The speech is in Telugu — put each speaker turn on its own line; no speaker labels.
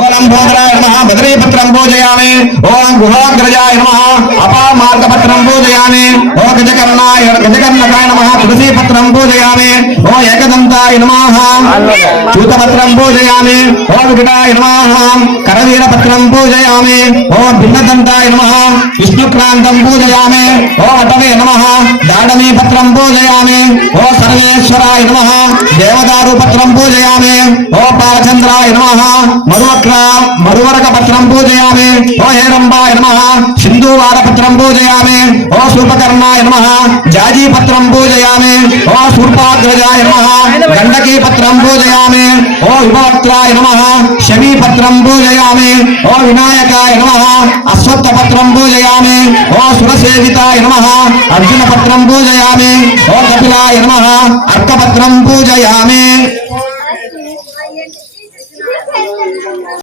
ఓం భోదరాయ నమ బద్రీపత్రం పూజయామి. ఓం గుహాగ్రజాయ నమ అపామార్గపత్రం పూజయామి. ఓ గజకర్ణాయ గజకర్ణకాయ నమ తులసీపత్రం పూజయామి. ఓ ఏకదంతాయ నమ చూతపత్రం పూజయామి. ఓ వికటాయ నమ కరవీరపత్రం పూజయామి. ఓ భిన్నదంతాయ నమ విష్ణుక్రాంతం పూజయామి. ఓ అటవే నమ దాడమీ పత్రం పూజయామి. ఓ సర్వేశ్వరాయ నమ దేవదారు పత్రం పూజయామి. ఓ పాచ పాలచంద్రాయ నమ. మరువక్ర మరువరక పత్రం పూజయామి. ఓ హేరంబాయ నమ. సింధూవార పత్రం పూజయామి. ఓ సూపకర్ణాయ నమ. జాజీ పత్రం పూజయామి. ఓ శూర్పాగ్రజాయ నమ. గండకీ పత్రం పూజయామి. ఓ విభవక్త్రాయ నమ. శమీ పత్రం పూజయామి. ఓ వినాయకాయ నమ. అశ్వత్థ పత్రం పూజయామి. ఓ సురసేవితాయ నమ. అర్జున పత్రం పూజయామి. ఓ కపిలాయ నమ. అర్కపత్రం పూజయామి. 欢迎光